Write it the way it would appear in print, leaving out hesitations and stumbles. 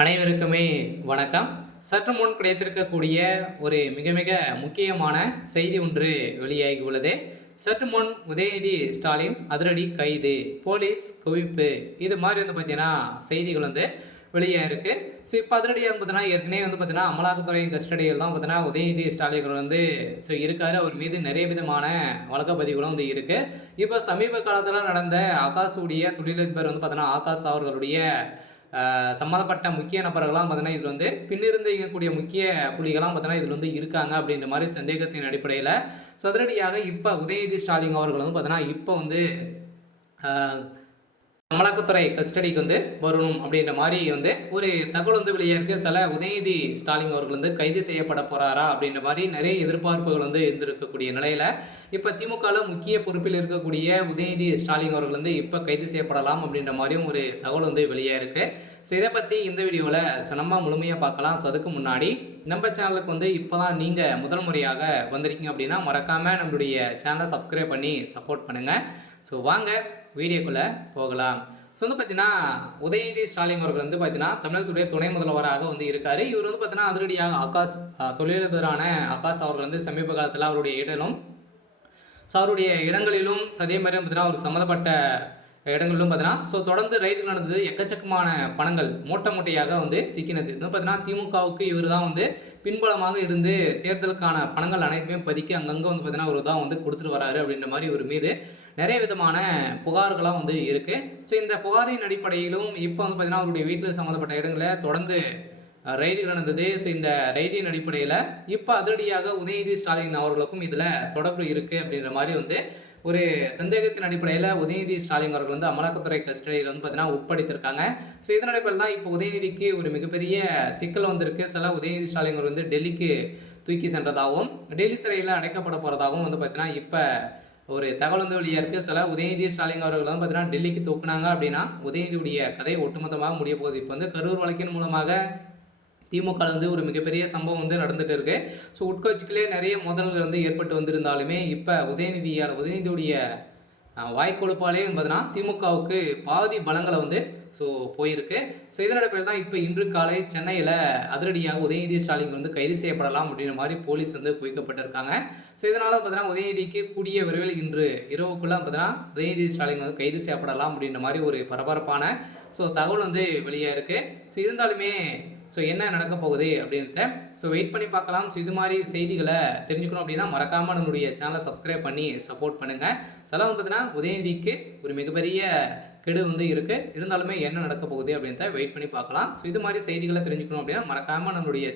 அனைவருக்குமே வணக்கம். சற்று முன் கிடைத்திருக்கக்கூடிய ஒரு மிக மிக முக்கியமான செய்தி ஒன்று வெளியாகி உள்ளது. சற்று முன் உதயநிதி ஸ்டாலின் அதிரடி கைது, போலீஸ் குவிப்பு, இது மாதிரி பார்த்தீங்கன்னா செய்திகள் வெளியாயிருக்கு. ஸோ இப்போ அதிரடியாக பார்த்தீங்கன்னா ஏற்கனவே பார்த்தீங்கன்னா அமலாக்கத்துறையின் கஸ்டடியில் தான் பார்த்தீங்கன்னா உதயநிதி ஸ்டாலின் இருக்காரு. அவர் மீது நிறைய விதமான வழக்கு பதிவுகளும் இருக்குது. இப்போ சமீப காலத்தில் நடந்த ஆகாஷுடைய தொழிலதிபர் பார்த்தீங்கன்னா ஆகாஷ் அவர்களுடைய சம்மந்தப்பட்ட முக்கிய நபர்கள்லாம் பார்த்தீங்கன்னா இதில் பின்னிருந்து இயங்கக்கூடிய முக்கிய புள்ளிகள்லாம் பார்த்தீங்கன்னா இதில் இருக்காங்க அப்படின்ற மாதிரி சந்தேகத்தின் அடிப்படையில் சதுரடியாக இப்போ உதயநிதி ஸ்டாலின் அவர்கள் பார்த்தீங்கன்னா இப்போ அமலாக்கத்துறை கஸ்டடிக்கு வரணும் அப்படின்ற மாதிரி ஒரு தகவல் வெளியாக சில உதயநிதி ஸ்டாலின் அவர்கள் கைது செய்யப்பட போகிறாரா அப்படின்ற மாதிரி நிறைய எதிர்பார்ப்புகள் இருந்திருக்கக்கூடிய நிலையில் இப்போ திமுகவில் முக்கிய பொறுப்பில் இருக்கக்கூடிய உதயநிதி ஸ்டாலின் அவர்கள் இப்போ கைது செய்யப்படலாம் அப்படின்ற மாதிரியும் ஒரு தகவல் வெளியாக இருக்குது. ஸோ இதை பற்றி இந்த வீடியோவில் நம்ம முழுமையாக பார்க்கலாம். ஸோ அதுக்கு முன்னாடி நம்ம சேனலுக்கு இப்போ தான் நீங்கள் முதல் முறையாக வந்திருக்கீங்க அப்படின்னா மறக்காமல் நம்மளுடைய சேனலை சப்ஸ்கிரைப் பண்ணி சப்போர்ட் பண்ணுங்கள். ஸோ வாங்க வீடியோக்குள்ளே போகலாம். ஸோ பார்த்தீங்கன்னா உதயநிதி ஸ்டாலின் அவர்கள் பார்த்தீங்கன்னா தமிழகத்துடைய துணை முதல்வராக இருக்கார். இவர் பார்த்தீங்கன்னா அதிரடியாக ஆகாஷ் தொழிலதிபரான ஆகாஷ் அவர்கள் சமீப காலத்தில் அவருடைய இடலும் ஸோ அவருடைய இடங்களிலும் அதே மாதிரி பார்த்தீங்கன்னா அவருக்கு சம்மந்தப்பட்ட இடங்களிலும் பார்த்தீங்கன்னா ஸோ தொடர்ந்து ரைடு நடந்தது. எக்கச்சக்கமான பணங்கள் மூட்டையாக சிக்கினது. பார்த்தீங்கன்னா திமுகவுக்கு இவர் தான் பின்புலமாக இருந்து தேர்தலுக்கான பணங்கள் அனைத்துமே பதிக்கி அங்கங்கே பார்த்தீங்கன்னா ஒரு தான் கொடுத்துட்டு வராரு அப்படின்ற மாதிரி ஒரு மீது நிறைய விதமான புகார்களாக இருக்குது. ஸோ இந்த புகாரின் அடிப்படையிலும் இப்போ பார்த்தீங்கன்னா அவருடைய வீட்டில் சம்மந்தப்பட்ட இடங்களில் தொடர்ந்து ரைடு நடந்தது. ஸோ இந்த ரைடின் அடிப்படையில் இப்போ அதிரடியாக உதயநிதி ஸ்டாலின் அவர்களுக்கும் இதில் தொடர்பு இருக்குது அப்படின்ற மாதிரி ஒரு சந்தேகத்தின் அடிப்படையில் உதயநிதி ஸ்டாலின் அவர்கள் அமலாக்கத்துறை கஸ்டடியில் பார்த்தீங்கன்னா உட்படுத்திருக்காங்க. ஸோ இதன் அடிப்படையில் தான் இப்போ உதயநிதிக்கு ஒரு மிகப்பெரிய சிக்கல் வந்திருக்கு. சில உதயநிதி ஸ்டாலின் அவர் டெல்லிக்கு தூக்கி சென்றதாகவும் டெல்லி சிறையில் அடைக்கப்பட போகிறதாகவும் பார்த்தீங்கன்னா இப்போ ஒரு தகவல் வெளியாக இருக்குது. சில உதயநிதி ஸ்டாலின் அவர்கள் பார்த்தீங்கன்னா டெல்லிக்கு தூக்குனாங்க அப்படின்னா உதயநிதியுடைய கதை ஒட்டுமொத்தமாக முடிய போகுது. இப்போ கரூர் வழக்கின் மூலமாக திமுக ஒரு மிகப்பெரிய சம்பவம் நடந்துட்டு இருக்கு. ஸோ உட்கட்சிகளே நிறைய மோதல்கள் ஏற்பட்டு வந்திருந்தாலுமே இப்போ உதயநிதியுடைய வாய்க்கொழுப்பாலே பார்த்தீங்கன்னா திமுகவுக்கு பாதி பலங்களை ஸோ போயிருக்கு. ஸோ இதனோட பேர் தான் இப்போ இன்று காலை சென்னையில் அதிரடியாக உதயநிதி ஸ்டாலின் கைது செய்யப்படலாம் அப்படின்ற மாதிரி போலீஸ் குவிக்கப்பட்டிருக்காங்க. ஸோ இதனால் பார்த்தீங்கன்னா உதயநிதிக்கு கூடிய விரைவில் இன்று இரவுக்குள்ளே பார்த்தீங்கன்னா உதயநிதி ஸ்டாலின் கைது செய்யப்படலாம் அப்படின்ற மாதிரி ஒரு பரபரப்பான ஸோ தகவல் வெளியாக இருக்குது. ஸோ இருந்தாலுமே ஸோ என்ன நடக்க போகுது அப்படின்றத ஸோ வெயிட் பண்ணி பார்க்கலாம். ஸோ இது மாதிரி செய்திகளை தெரிஞ்சுக்கணும் அப்படின்னா மறக்காமல் நம்மளுடைய சேனலை சப்ஸ்கிரைப் பண்ணி சப்போர்ட் பண்ணுங்கள். செலவு பார்த்தீங்கன்னா உதயநிதிக்கு ஒரு மிகப்பெரிய கெடு இருக்குது. இருந்தாலுமே என்ன நடக்க போகுது அப்படின்றத வெயிட் பண்ணி பார்க்கலாம். ஸோ இது மாதிரி செய்திகளை தெரிஞ்சுக்கணும் அப்படின்னா மறக்காமல் நம்மளுடைய